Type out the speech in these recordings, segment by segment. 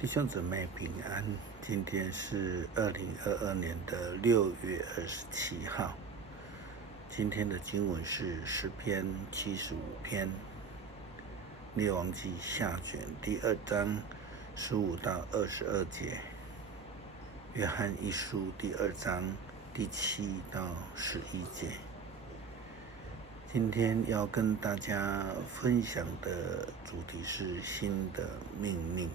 弟兄姊妹平安，今天是2022年的6月27号。今天的经文是诗篇75篇，列王记下卷第2章15到22节，约翰一书第2章第7到11节。今天要跟大家分享的主题是新的命令。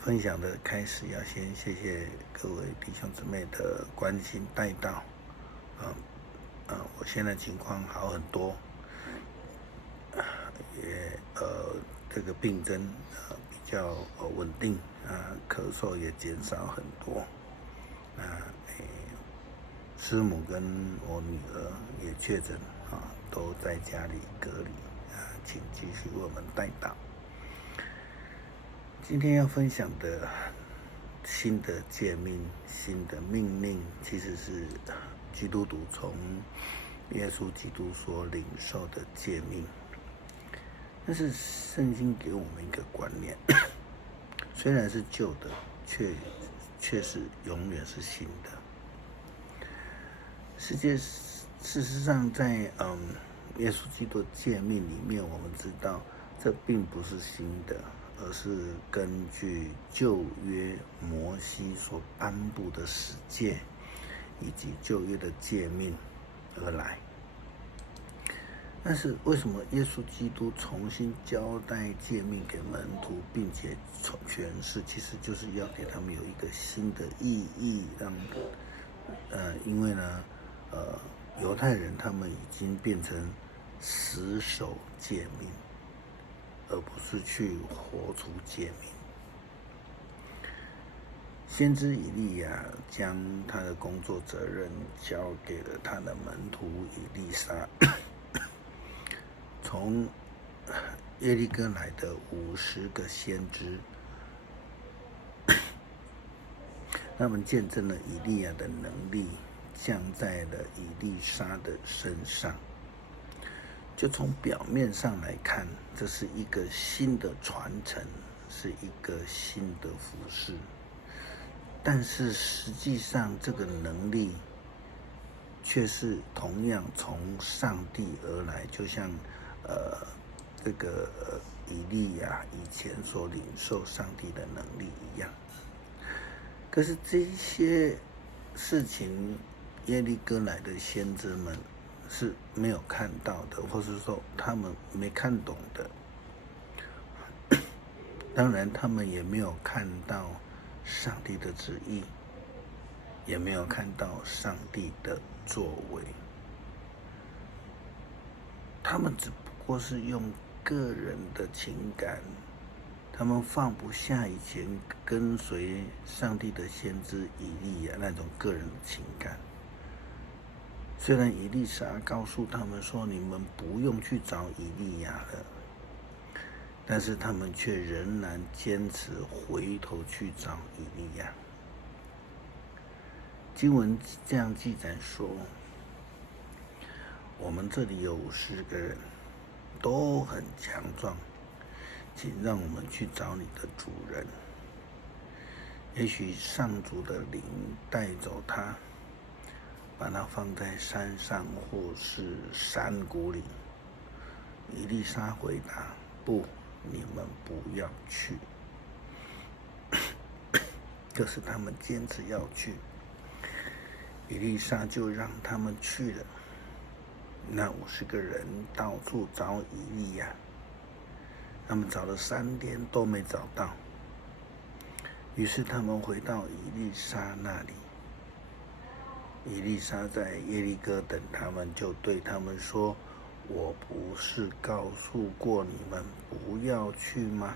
分享的开始要先谢谢各位弟兄姊妹的关心带到。我现在情况好很多，也这个病症比较稳定，咳嗽也减少很多。师母跟我女儿也确诊，都在家里隔离，请继续为我们带祷。今天要分享的新的诫命、新的命令，其实是基督徒从耶稣基督所领受的诫命。但是圣经给我们一个观念，虽然是旧的，却是永远是新的。事实上在耶稣基督的诫命里面，我们知道这并不是新的，而是根据旧约摩西所颁布的十诫以及旧约的诫命而来。但是为什么耶稣基督重新交代诫命给门徒，并且诠释，其实就是要给他们有一个新的意义，因为呢犹太人他们已经变成死守诫命，而不是去活出诫命。先知以利亚将他的工作责任交给了他的门徒以利沙。从耶利哥来的50个先知，他们见证了以利亚的能力降在了以利沙的身上。就从表面上来看，这是一个新的传承，是一个新的服事。但是实际上这个能力却是同样从上帝而来，就像以利亚以前所领受上帝的能力一样。可是这些事情，耶利哥来的先知们是没有看到的，或是说他们没看懂的。当然他们也没有看到上帝的旨意，也没有看到上帝的作为。他们只不过是用个人的情感，他们放不下以前跟随上帝的先知以利亚那种个人的情感。虽然以利沙告诉他们说你们不用去找以利亚了，但是他们却仍然坚持回头去找以利亚。经文这样记载说，我们这里有50个人，都很强壮，请让我们去找你的主人。也许上主的灵带走他，把它放在山上或是山谷里。以利沙回答，不，你们不要去。可是他们坚持要去，以利沙就让他们去了。那50个人到处找以利亚，他们找了3天都没找到。于是他们回到以利沙那里。以利沙在耶利哥等他们，就对他们说，我不是告诉过你们不要去吗？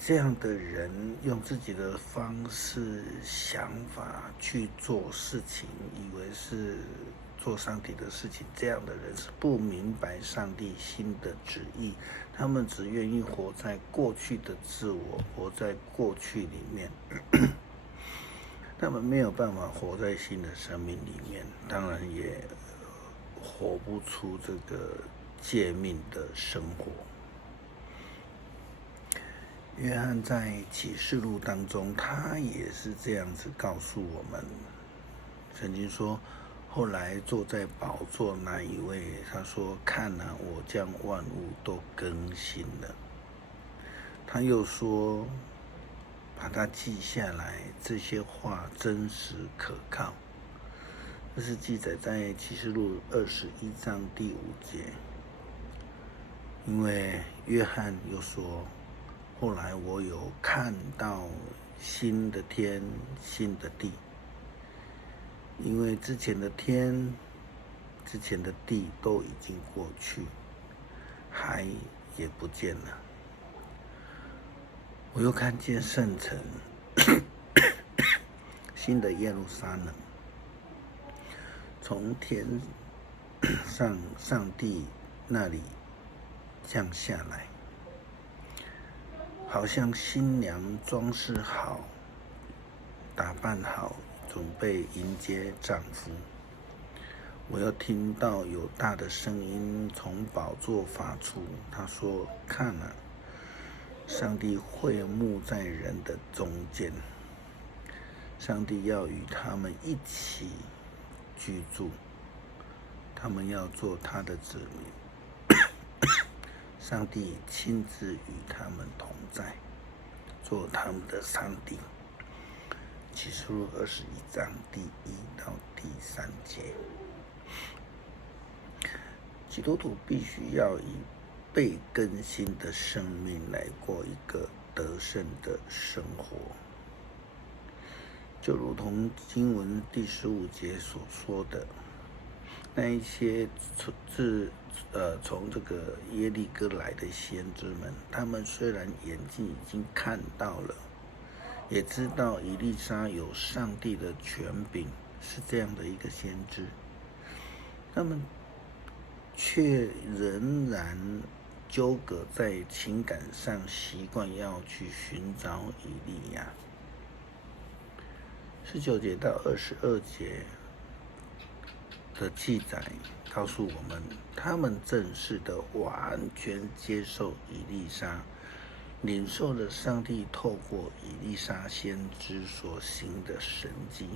这样的人用自己的方式、想法去做事情，以为是做上帝的事情，这样的人是不明白上帝新的旨意。他们只愿意活在过去的自我，活在过去里面。他们没有办法活在新的生命里面，当然也活不出这个诫命的生活。约翰在启示录当中，他也是这样子告诉我们，曾经说，后来坐在宝座那一位，他说：“看啊，我将万物都更新了。”他又说，把它记下来，这些话真实可靠。这是记载在启示录21章第5节。因为约翰又说，后来我有看到新的天、新的地，因为之前的天、之前的地都已经过去，海也不见了。我又看见圣城，新的耶路撒冷，从天上上帝那里降下来，好像新娘装饰好、打扮好，准备迎接丈夫。我又听到有大的声音从宝座发出，他说：“看啊，上帝会幕在人的中间，上帝要与他们一起居住，他们要做他的子民。上帝亲自与他们同在，做他们的上帝。”启示录21章第1到第3节。基督徒必须要以被更新的生命来过一个得胜的生活，就如同经文第15节所说的，那一些从这个耶利哥来的先知们，他们虽然眼睛已经看到了，也知道以利沙有上帝的权柄，是这样的一个先知，他们却仍然纠葛在情感上，习惯要去寻找以利亚。19节到22节的记载告诉我们，他们正式的完全接受以利沙，领受了上帝透过以利沙先知所行的神迹，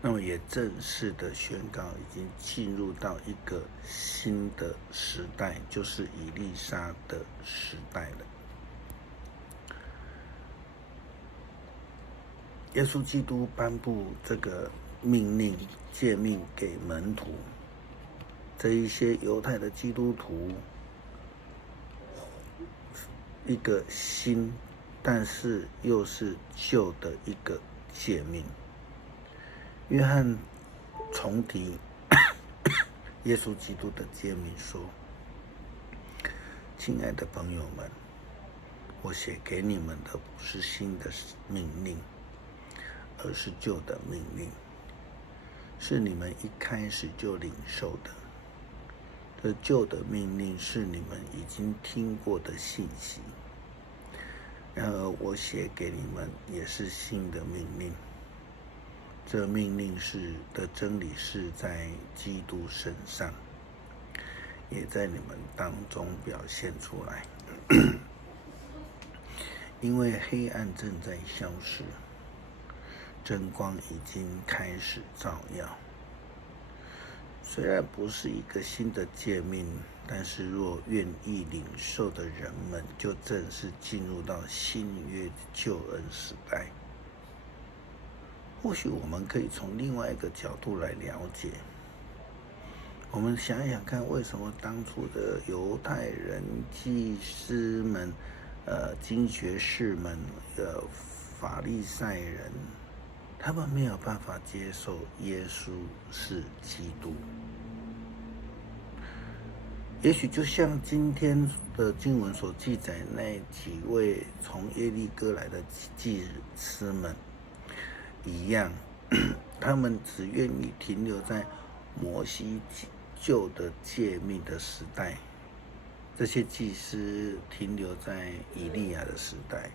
那么也正式的宣告已经进入到一个新的时代，就是以利沙的时代了。耶稣基督颁布这个命令诫命给门徒，这一些犹太的基督徒，一个新但是又是旧的一个诫命。约翰重提耶稣基督的诫命说：“亲爱的朋友们，我写给你们的不是新的命令，而是旧的命令，是你们一开始就领受的。这旧的命令是你们已经听过的信息，然而我写给你们也是新的命令。这命令的真理是在基督身上，也在你们当中表现出来。因为黑暗正在消失，真光已经开始照耀。虽然不是一个新的诫命，但是若愿意领受的人们，就正式进入到新约的救恩时代。或许我们可以从另外一个角度来了解。我们想想看，为什么当初的犹太人、祭司们、经学士们、法利赛人，他们没有办法接受耶稣是基督？也许就像今天的经文所记载那几位从耶利哥来的祭司们一样，他们只愿意停留在摩西旧的诫命的时代，这些祭司停留在以利亚的时代，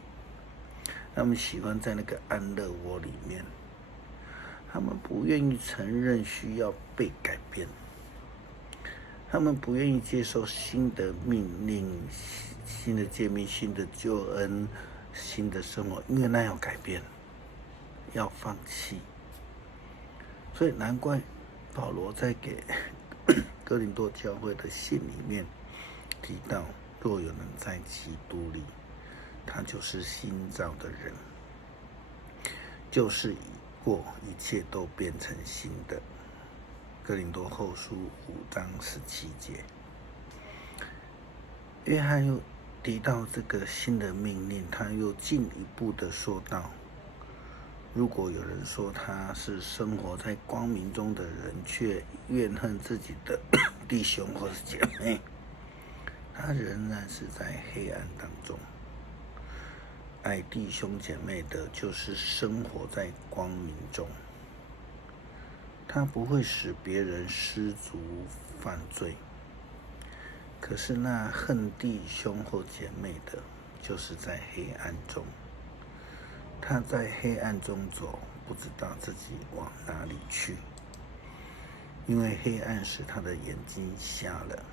他们喜欢在那个安乐窝里面，他们不愿意承认需要被改变，他们不愿意接受新的命令、新的诫命、新的救恩、新的生活，因为那要改变，要放弃。所以难怪保罗在给哥林多教会的信里面提到，若有人在基督里，他就是新造的人，旧事已过，一切都变成新的。哥林多后书5章17节。约翰又提到这个新的命令，他又进一步的说道，如果有人说他是生活在光明中的人，却怨恨自己的弟兄或是姐妹，他仍然是在黑暗当中。爱弟兄姐妹的，就是生活在光明中，他不会使别人失足犯罪。可是那恨弟兄或姐妹的，就是在黑暗中，他在黑暗中走，不知道自己往哪里去，因为黑暗使他的眼睛瞎了。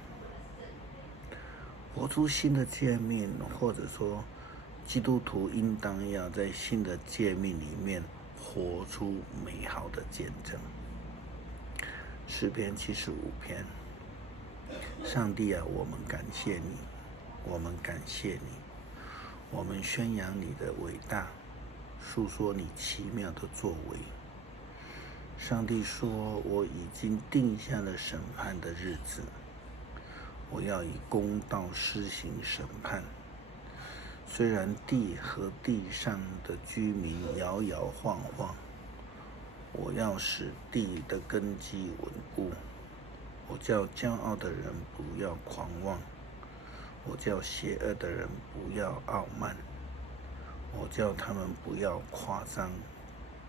活出新的诫命，或者说基督徒应当要在新的诫命里面活出美好的见证。诗篇75篇，上帝啊，我们感谢你，我们感谢你，我们宣扬你的伟大，述说你奇妙的作为。上帝说，我已经定下了审判的日子，我要以公道施行审判。虽然地和地上的居民摇摇晃晃，我要使地的根基稳固。我叫骄傲的人不要狂妄，我叫邪恶的人不要傲慢，我叫他们不要夸张，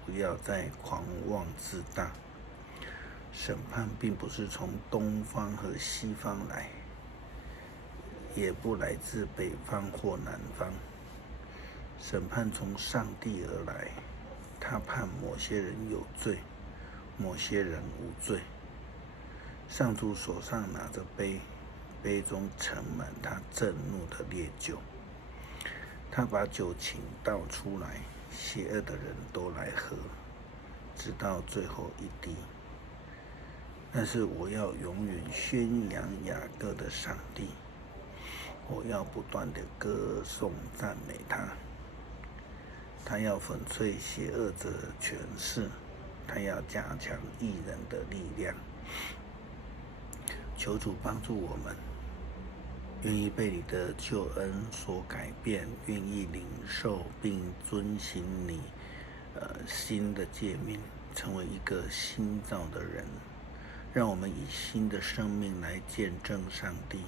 不要再狂妄自大。审判并不是从东方和西方来，也不来自北方或南方。审判从上帝而来，他判某些人有罪，某些人无罪。上主手上拿着杯，杯中盛满他震怒的烈酒。他把酒倾倒出来，邪恶的人都来喝，直到最后一滴。但是我要永远宣扬雅各的上帝，我要不断的歌颂赞美他。他要粉碎邪恶者的权势，他要加强义人的力量。求主帮助我们，愿意被你的救恩所改变，愿意领受并遵行你新的诫命，成为一个新造的人。让我们以新的生命来见证上帝。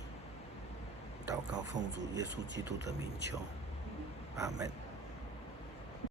祷告奉主耶稣基督的名求，阿们。